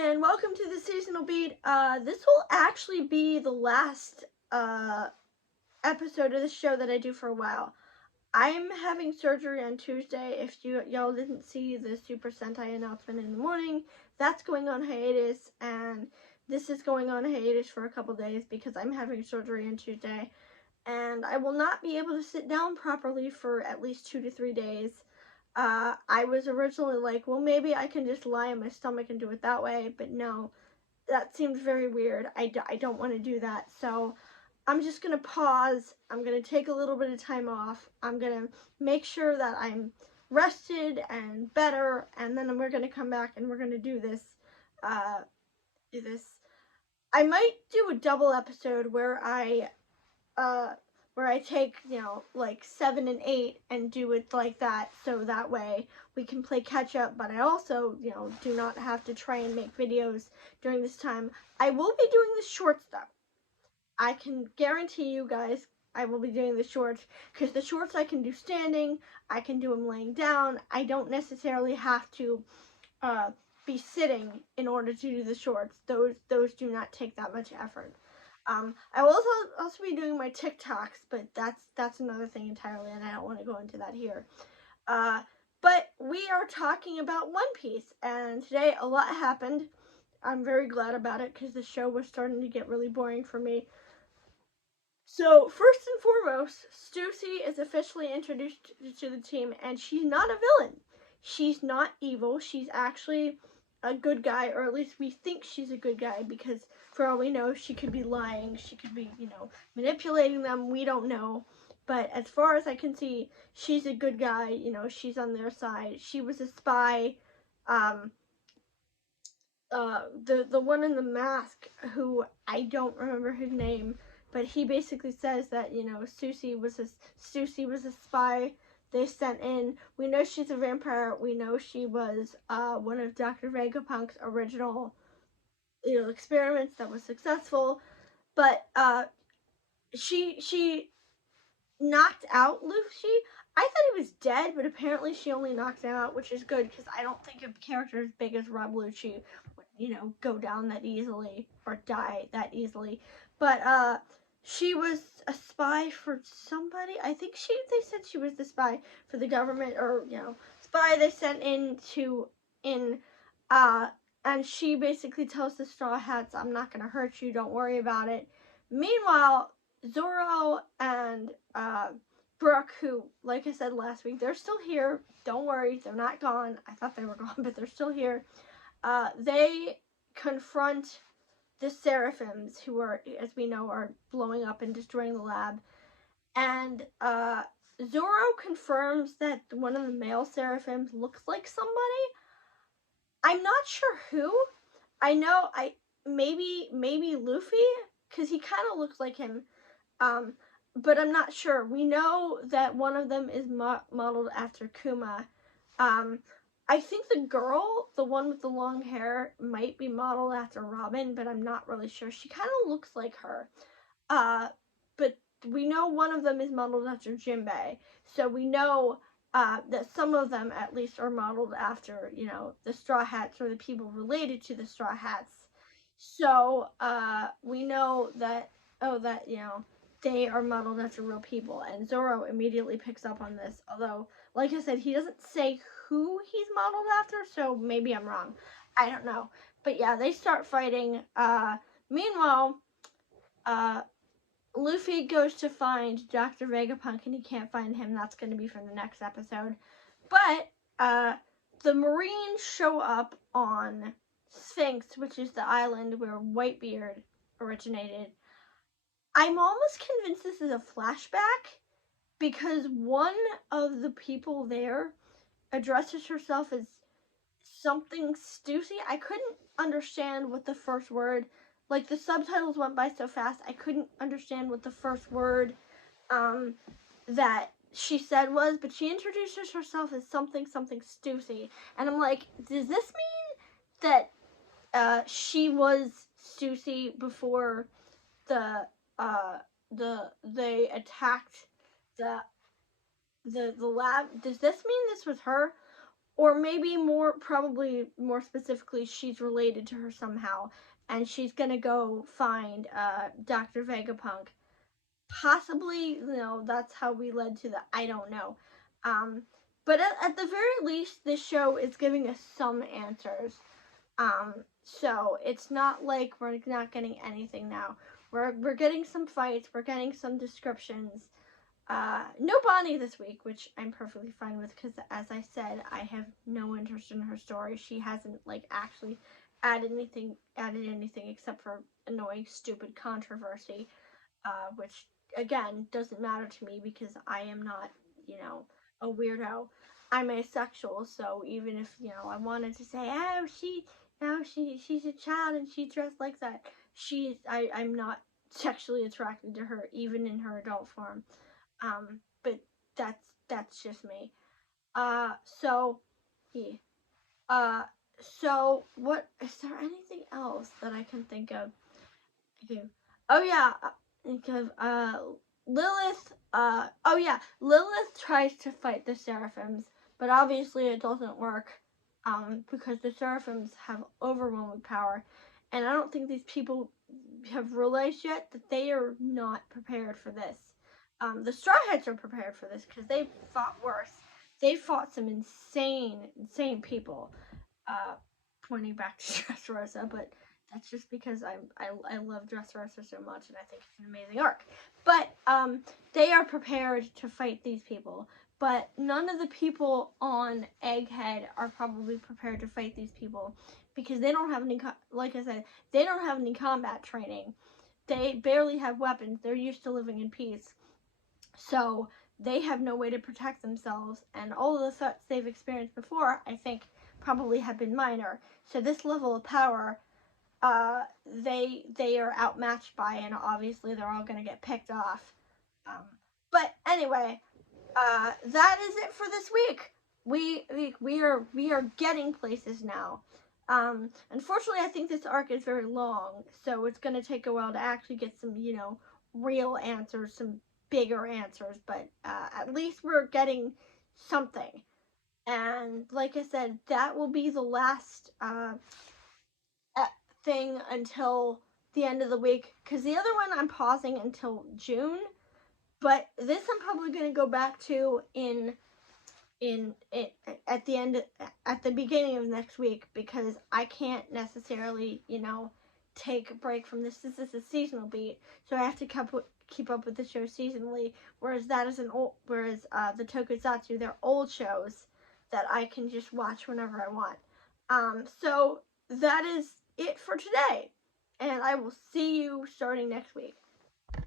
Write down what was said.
and welcome to the seasonal beat. This will actually be the last episode of the show that I do for a while. I'm having surgery on Tuesday. If y'all didn't see the Super Sentai announcement in the morning, that's going on hiatus, and this is going on hiatus for a couple days because I'm having surgery on Tuesday, and I will not be able to sit down properly for at least 2 to 3 days. I was originally like, well, maybe I can just lie on my stomach and do it that way, but no, that seems very weird. I don't want to do that, so I'm just going to pause. I'm going to take a little bit of time off. I'm going to make sure that I'm rested and better, and then we're going to come back and we're going to do this. I might do a double episode where I take, like 7 and 8 and do it like that, so that way we can play catch up, but I also, do not have to try and make videos during this time. I will be doing the shorts though. I can guarantee you guys I will be doing the shorts, because the shorts I can do standing, I can do them laying down. I don't necessarily have to be sitting in order to do the shorts. Those do not take that much effort. I will also be doing my TikToks, but that's another thing entirely, and I don't want to go into that here. But we are talking about One Piece, and today a lot happened. I'm very glad about it, because the show was starting to get really boring for me. So, first and foremost, Stussy is officially introduced to the team, and she's not a villain. She's not evil. She's actually a good guy, or at least we think she's a good guy, because for all we know, she could be lying. She could be, manipulating them. We don't know. But as far as I can see, she's a good guy. She's on their side. She was a spy. The one in the mask, who I don't remember his name, but he basically says that, Stussy was a spy they sent in. We know she's a vampire. We know she was one of Dr. Vegapunk's original, experiments that was successful. But she knocked out Luffy. I thought he was dead, but apparently she only knocked him out, which is good, because I don't think a character as big as Rob Lucci would, go down that easily or die that easily. But she was a spy for somebody. I think they said she was the spy for the government, or spy they sent in, and she basically tells the Straw Hats, "I'm not gonna hurt you. Don't worry about it." Meanwhile, Zoro and Brooke, who, like I said last week, they're still here. Don't worry, they're not gone. I thought they were gone, but they're still here. They confront the Seraphims, who are, as we know, are blowing up and destroying the lab. And Zoro confirms that one of the male Seraphims looks like somebody. I'm not sure who. I know maybe Luffy, because he kind of looks like him. But I'm not sure. We know that one of them is modeled after Kuma. I think the girl, the one with the long hair, might be modeled after Robin, but I'm not really sure. She kind of looks like her. But we know one of them is modeled after Jinbei. So we know that some of them, at least, are modeled after, the Straw Hats, or the people related to the Straw Hats. So we know that, they are modeled after real people, and Zoro immediately picks up on this, although, like I said, he doesn't say who he's modeled after, so maybe I'm wrong. I don't know. But yeah, they start fighting. Meanwhile, Luffy goes to find Dr. Vegapunk, and he can't find him. That's going to be for the next episode. But the Marines show up on Sphinx, which is the island where Whitebeard originated. I'm almost convinced this is a flashback, because one of the people there addresses herself as something Stussy. I couldn't understand what the first word, like the subtitles went by so fast, I couldn't understand what the first word that she said was, but she introduces herself as something Stussy, and I'm like, does this mean that she was Stussy before they attacked the lab? Does this mean this was her? or maybe probably more specifically, she's related to her somehow, and she's gonna go find Dr. Vegapunk. Possibly, that's how we led to the I don't know. Um, but at the very least, this show is giving us some answers. So it's not like we're not getting anything now. We're getting some fights. We're getting some descriptions. No Bonnie this week, which I'm perfectly fine with because, as I said, I have no interest in her story. She hasn't actually added anything except for annoying, stupid controversy, which again doesn't matter to me because I am not, a weirdo. I'm asexual, so even if I wanted to say, oh, she's a child and she dressed like that, I'm not sexually attracted to her even in her adult form. But that's just me. So yeah. Uh, so what is there anything else that I can think of? Okay. Oh yeah, because Lilith. Oh yeah, Lilith tries to fight the Seraphims, but obviously it doesn't work. Because the Seraphims have overwhelming power, and I don't think these people have realized yet that they are not prepared for this. The Straw Hats are prepared for this because they fought worse. They fought some insane people. Uh, Pointing back to Dressrosa, but that's just because I love Dressrosa so much and I think it's an amazing arc. But they are prepared to fight these people, but none of the people on Egghead are probably prepared to fight these people because they don't have any, like I said, they don't have any combat training. They barely have weapons. They're used to living in peace. So they have no way to protect themselves, and all of the threats they've experienced before, I think, probably have been minor. So this level of power, they are outmatched by, and obviously they're all going to get picked off. Um, but anyway, that is it for this week. We are getting places now. Unfortunately, I think this arc is very long, so it's going to take a while to actually get some, real answers, some bigger answers. But at least we're getting something. And like I said, that will be the last thing until the end of the week. Because the other one I'm pausing until June. But this I'm probably going to go back to in at the end, at the beginning of next week, because I can't necessarily take a break from this. This is a seasonal beat, so I have to keep up with the show seasonally. Whereas the Tokusatsu, they're old shows that I can just watch whenever I want. So that is it for today, and I will see you starting next week.